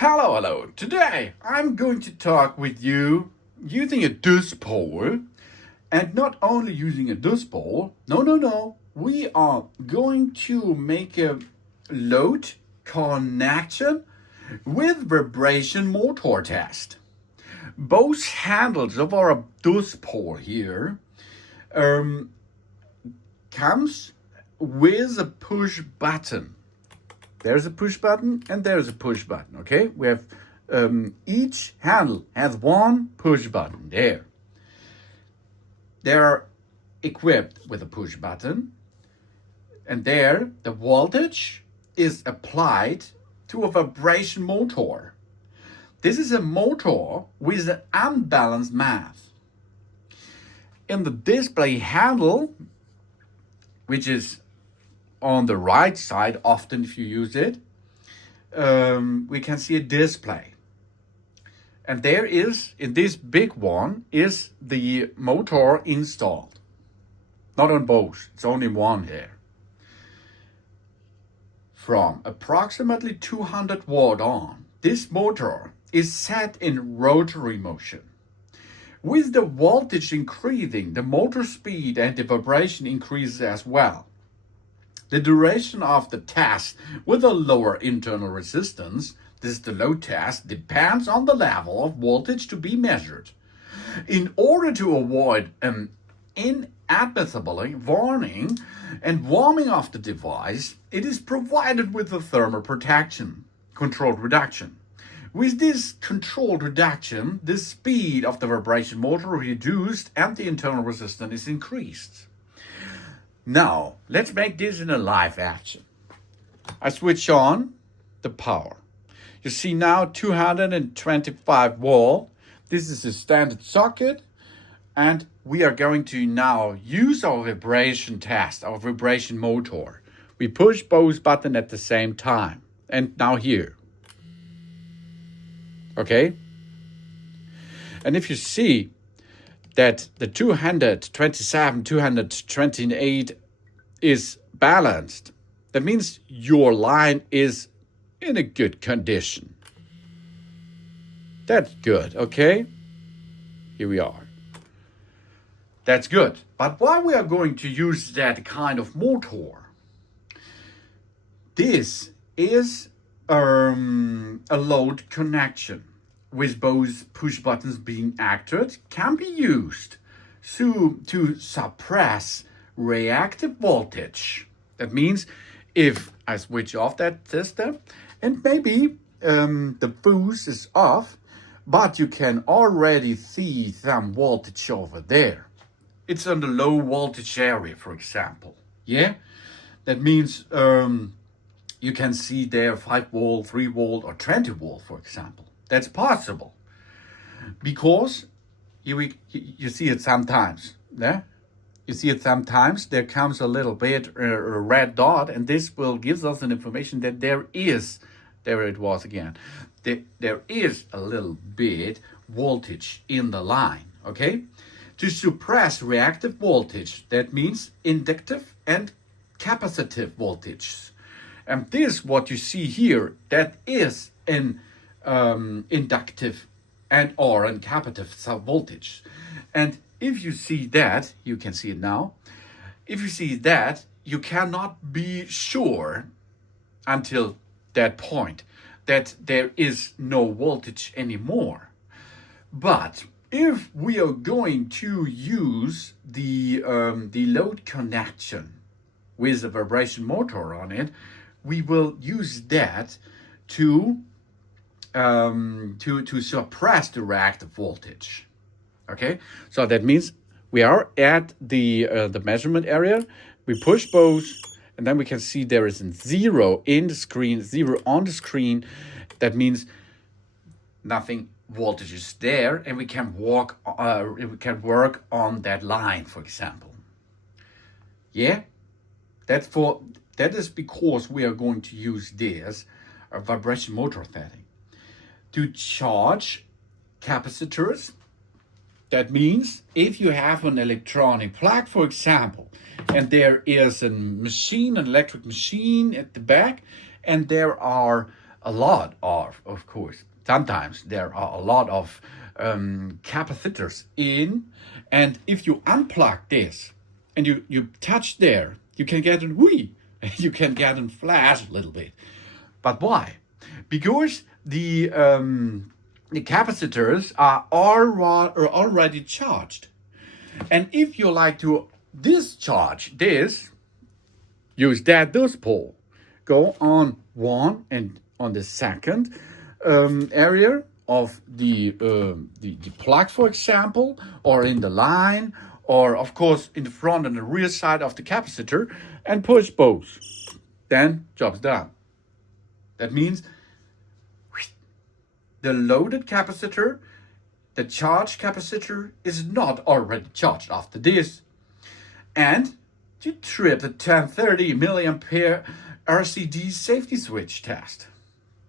Hello, hello. Today I'm going to talk with you using a dust pole, and not only using a dust pole. No. We are going to make a load connection with vibration motor test. Both handles of our dust pole here um, comes with a push button. There's a push button and there's a push button. Okay, we have each handle has one push button there. They're equipped with a push button, and there the voltage is applied to a vibration motor. This is a motor with an unbalanced mass. In the display handle, which is on the right side, often if you use it, we can see a display. And there is, in this big one, is the motor installed. Not on both, it's only one here. From approximately 200 watt on, this motor is set in rotary motion. With the voltage increasing, the motor speed and the vibration increases as well. The duration of the test with a lower internal resistance, this is the load test, depends on the level of voltage to be measured. In order to avoid an inadmissible warning and warming of the device, it is provided with a thermal protection, controlled reduction. With this controlled reduction, the speed of the vibration motor reduced and the internal resistance is increased. Now, let's make this in a live action. I switch on the power. You see now 225 volt. This is a standard socket, and we are going to now use our vibration test, our vibration motor. We push both buttons at the same time. And now here. Okay? And if you see that the 227, 228 is balanced, that means your line is in a good condition. That's good, okay? Here we are. That's good. But why we are going to use that kind of motor? This is a load connection with both push buttons being acted, can be used to suppress reactive voltage. That means if I switch off that system and maybe the fuse is off, but you can already see some voltage over there. It's on the low voltage area, for example. Yeah, that means you can see there 5 volt, 3 volt, or 20 volt, for example. That's possible because you see it sometimes. Yeah? You see it sometimes. There comes a little bit a red dot, and this will give us an information that there is a little bit voltage in the line. Okay? To suppress reactive voltage, that means inductive and capacitive voltage. And this, what you see here, that is an inductive and or an capacitive voltage. And if you see that, you can see it now. If you see that, you cannot be sure until that point that there is no voltage anymore. But if we are going to use the load connection with a vibration motor on it, we will use that to suppress the reactive voltage. Okay, so that means we are at the measurement area. We push both, and then we can see there is a 0 in the screen, 0 on the screen. That means nothing voltage is there, and we can work on that line, for example. Yeah, that is because we are going to use this vibration motor setting to charge capacitors. That means if you have an electronic plug, for example, and there is an electric machine at the back, and there are a lot of course. Sometimes there are a lot of capacitors in, and if you unplug this and you touch there, you can get a whee, you can get a flash a little bit. But why? Because the capacitors are already charged, and if you like to discharge this, use this pole. Go on one and on the second area of the plug, for example, or in the line, or of course in the front and the rear side of the capacitor, and push both. Then job's done. That means the loaded capacitor, the charged capacitor, is not already charged after this. And you trip the 1030 milliampere RCD safety switch test.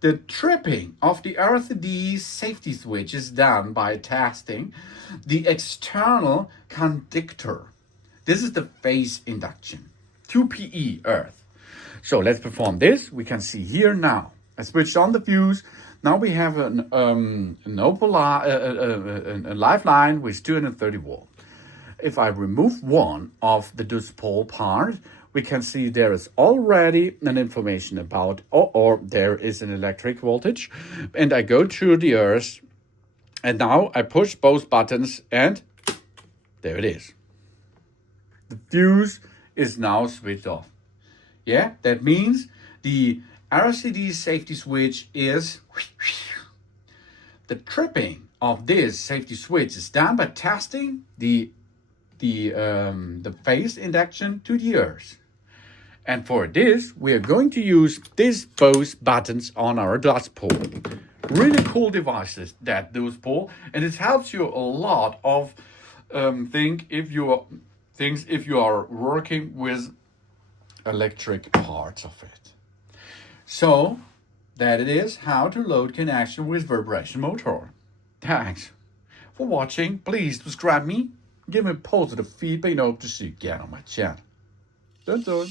The tripping of the RCD safety switch is done by testing the external conductor. This is the phase induction, 2PE earth. So let's perform this. We can see here now. I switched on the fuse. Now we have a lifeline with 230 volt. If I remove one of the dipole part, we can see there is already an information about, or there is an electric voltage, and I go to the earth, and now I push both buttons, and there it is. The fuse is now switched off. Yeah, that means the RCD safety switch is. The tripping of this safety switch is done by testing the phase induction to the earth. And for this, we are going to use these both buttons on our dipole. Really cool devices, that dipole, and it helps you a lot of things if you are working with electric parts of it. So that it is how to load connection with vibration motor. Thanks for watching. Please subscribe me. Give me positive feedback and hope to see you again on my channel. Dun dun.